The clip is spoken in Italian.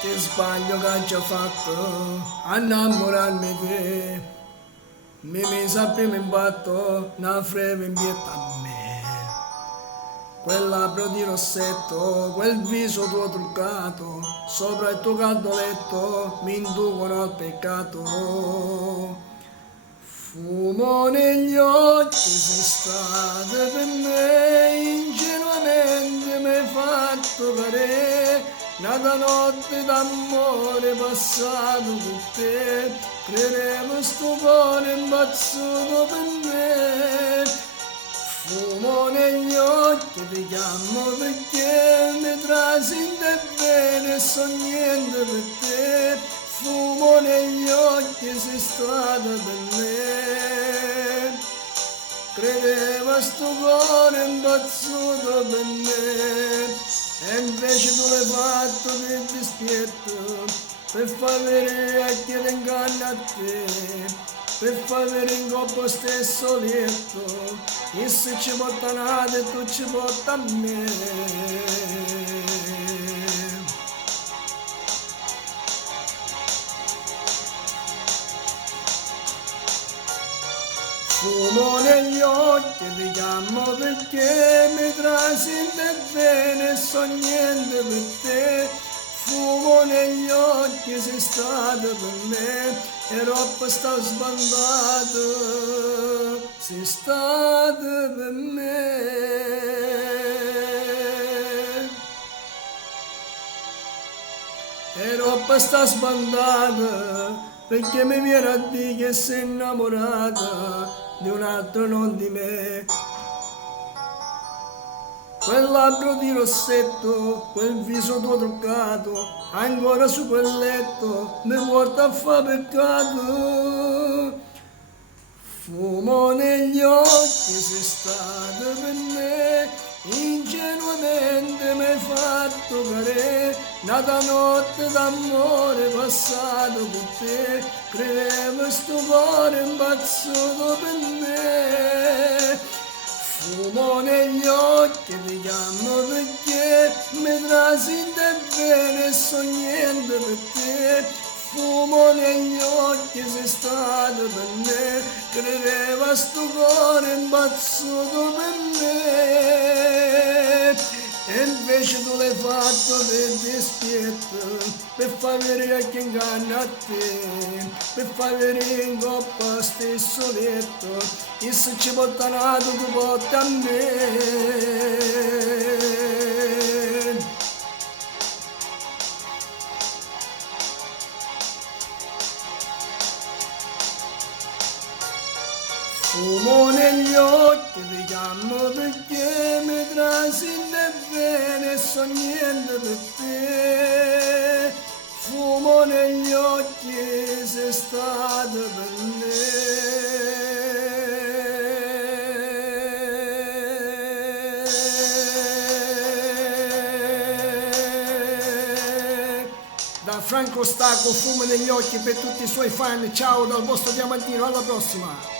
che sbaglio che ho già fatto a innamorarmi di te. Mi mise prima in batto, una freve in pietà a me. Quel labbro di rossetto, quel viso tuo truccato, sopra il tuo caldo letto mi inducono al peccato. Fumo negli occhi sei stata per me, ingenuamente mi hai fatto cadere, nata notte d'amore passato con te, credevo sto cuore imbazzuto per me. Fumo negli occhi ti chiamo perché mi trasinte bene e so niente per te. Fumo negli occhi sei stata per me, credevo a sto cuore imbazzuto per me, e invece tu l'hai fatto per dispietto, per far vedere a chi ti inganna a te, per far vedere in coppa stesso lieto, e se ci porta nata e tu ci porta a me. Fumo negli occhi ti chiamo perché mi trasinte bene e so niente per te. Fumo negli occhi sei stata per me e troppo sta sbandata, sei stata per me. E troppo sta sbandata perché mi viene a dire che sei innamorata di un altro, non di me. Quel labbro di rossetto, quel viso tuo truccato, ancora su quel letto mi porta a fa peccato. Fumo negli occhi sei stata per me, ingenuamente mi hai fatto cadere, nata notte d'amore passato con te, credevo sto cuore imbazzuto per me. Fumo negli occhi ti chiamo perché mi trasinte bene e so niente per te. Fumo negli occhi sei stato per me, credevo a sto cuore imbazzuto per me, e invece tu l'hai fatto per dispietto, per far vedere a chi inganna a te, per far vedere in coppa stesso letto, e se ci porta nato tu porta a me. Fumo negli occhi ti chiamo perché mi trasinte bene e so niente per te. Fumo negli occhi sei stata per me. Da Franco Stacco, fumo negli occhi per tutti i suoi fan. Ciao dal vostro Diamantino, alla prossima!